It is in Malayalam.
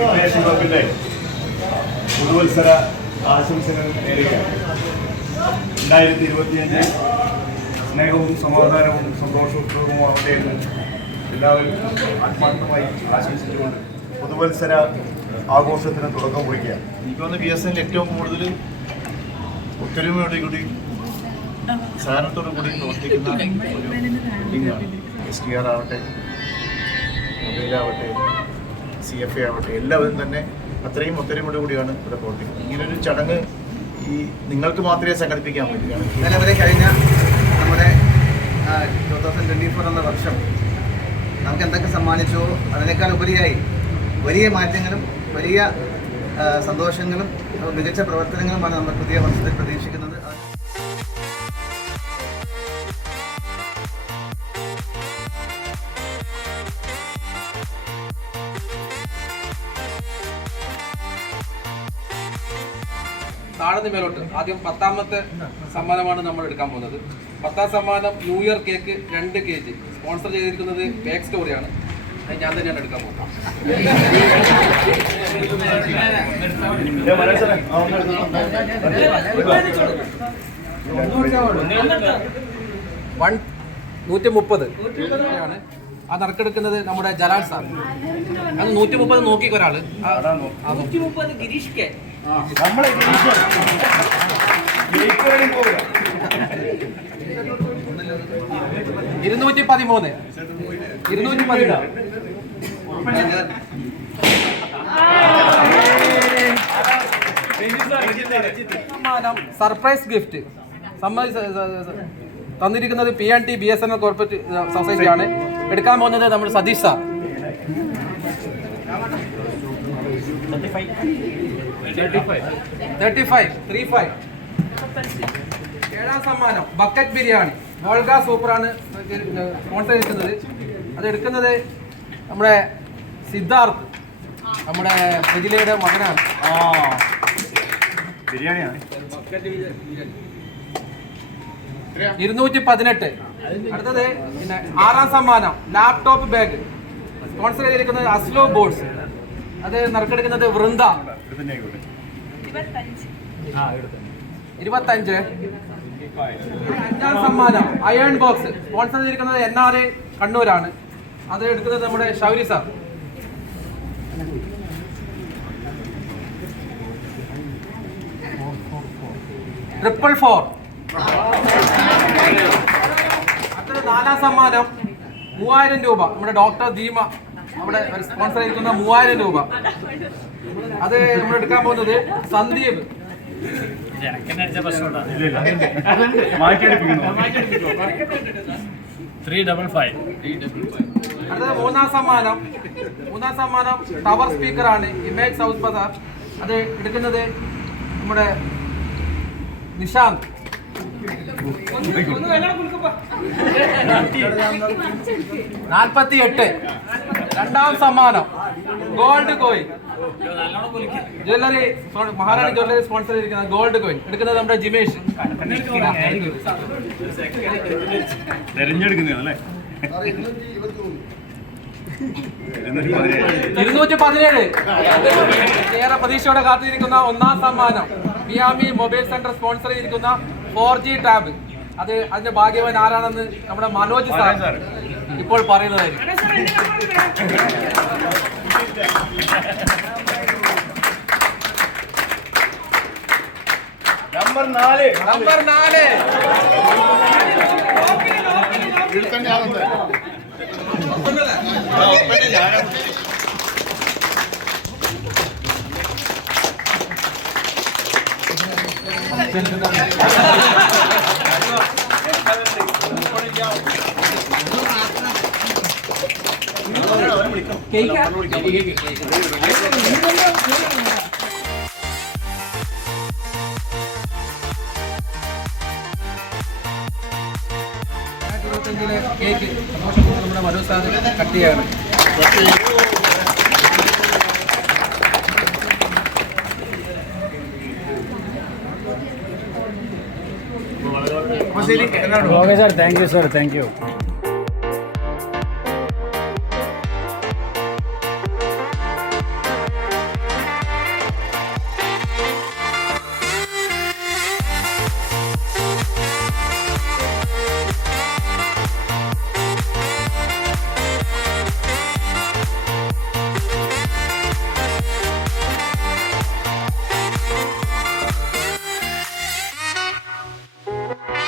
വിഘ്നേഷ് ബ്ലോക്കിന്റെ പുതുവത്സര ആശംസകൾ നേരുകയാണ്. 2025 സ്നേഹവും സമാധാനവും സന്തോഷവും ആവട്ടെ എന്ന് എല്ലാവരും ആത്മാർത്ഥമായി ആശംസിച്ചുകൊണ്ട് പുതുവത്സര ആഘോഷത്തിന് തുടക്കം കുറിക്കുക. എനിക്ക് തോന്നുന്നു BSNL ഏറ്റവും കൂടുതൽ ഒത്തൊരുമയോടുകൂടി സഹനത്തോടു കൂടി പ്രവർത്തിക്കുന്ന ഒരു ബിൽഡിംഗാണ്. STR ആവട്ടെ, മൊബൈലാവട്ടെ, CFA ആവട്ടെ, എല്ലാവരും തന്നെ അത്രയും ഒത്തൊരുമയോടു കൂടിയാണ് ഇവിടെ പ്രവർത്തിക്കുന്നത്. ഇങ്ങനൊരു ചടങ്ങ് ഈ നിങ്ങൾക്ക് മാത്രമേ സംഘടിപ്പിക്കാൻ പറ്റുകയാണ്. ഇന്നലെ വരെ കഴിഞ്ഞ നമ്മുടെ 2024 എന്ന വർഷം നമുക്ക് എന്തൊക്കെ സമ്മാനിച്ചോ അതിനേക്കാൾ ഉപരിയായി വലിയ മാറ്റങ്ങളും വലിയ സന്തോഷങ്ങളും മികച്ച പ്രവർത്തനങ്ങളുമാണ് നമ്മൾ പുതിയ വർഷത്തിൽ പ്രതീക്ഷിക്കുന്നത്. താഴ്ന്ന് മേലോട്ട് ആദ്യം 10ാമത്തെ സമ്മാനമാണ് നമ്മൾ എടുക്കാൻ പോകുന്നത്. 10ാം സമ്മാനം new year cake 2 kg sponsor ചെയ്തിരിക്കുന്നത് ബാക്ക് സ്റ്റോറിയാണ്. ഞാൻ തന്നെയാണ് എടുക്കാൻ പോകുന്നത്. 130 ആണ് ആ നറുക്കെടുക്കുന്നത് നമ്മുടെ ജലാൽ സാർ. അത് 130 നോക്കിക്ക് ഒരാള് 130 ഗിരീഷ് കെ 213 സർപ്രൈസ് ഗിഫ്റ്റ് തന്നിരിക്കുന്നത് P&T BSNL കോർപ്പറേറ്റ് സൊസൈറ്റിയാണ്. എടുക്കാൻ പോകുന്നത് നമ്മുടെ സതീഷ് സാർ. 35. 7ാം സമ്മാനം ബക്കറ്റ് ബിരിയാണി വോൾഗ സൂപ്പറാണ് സ്പോൺസർ ചെയ്തിരിക്കുന്നത്. അത് എടുക്കുന്നത് നമ്മുടെ സിദ്ധാർത്ഥ്, നമ്മുടെ പ്രജിലയുടെ മകനാണ്. ബിരിയാണിയാണ് 218. അടുത്തത് പിന്നെ 6ാം സമ്മാനം ലാപ്ടോപ്പ് ബാഗ് സ്പോൺസർ ചെയ്തിരിക്കുന്നത് അസ്ലോ ബോർഡ്സ്. അത് നറുക്കെടുക്കുന്നത് വൃന്ദ 25. 5ാം സമ്മാനം അയൺ ബോക്സ് സ്പോൺസർ ചെയ്തിരിക്കുന്നത് NRA കണ്ണൂരാണ്. അത് എടുക്കുന്നത് നമ്മുടെ ഷൗരി സാർ. 444. അടുത്തത് 4ാം സമ്മാനം 3000 രൂപ നമ്മുടെ ഡോക്ടർ ദീമ അവിടെ സ്പോൺസർ ചെയ്തിരിക്കുന്ന 3000 രൂപ. അത് നമ്മൾ എടുക്കാൻ പോകുന്നത് സന്ദീപ്. 355. അടുത്തത് 3ാം സമ്മാനം ടവർ സ്പീക്കറാണ് ഇമേജ് സൗത്ത് ബസാർ. അത് എടുക്കുന്നത് നമ്മുടെ നിശാന്ത്. 48. 2ാം സമ്മാനം ഗോൾഡ് കോയിൻ ജ്വല്ലറി മഹാറാണി ജ്വല്ലറി സ്പോൺസർ ചെയ്തിരിക്കുന്ന ഗോൾഡ് കോയിൻ എടുക്കുന്നത് നമ്മുടെ ജിമേഷ്. 217. ഏറെ പ്രതീക്ഷയോടെ കാത്തിരിക്കുന്ന 1ാം സമ്മാനം മിയാമി മൊബൈൽ സെന്റർ സ്പോൺസർ ചെയ്തിരിക്കുന്ന 4G ടാബ്. അത് അതിന്റെ ഭാഗ്യവാൻ ആരാണെന്ന് നമ്മുടെ മനോജ് സാർ ഇപ്പോൾ പറയുന്നതായിരിക്കും. നമ്പർ 4. കേക്ക് നമ്മുടെ മനോജ് സാർ കട്ട് ചെയ്യാണ്. Okay sir, thank you sir, thank you. Thank you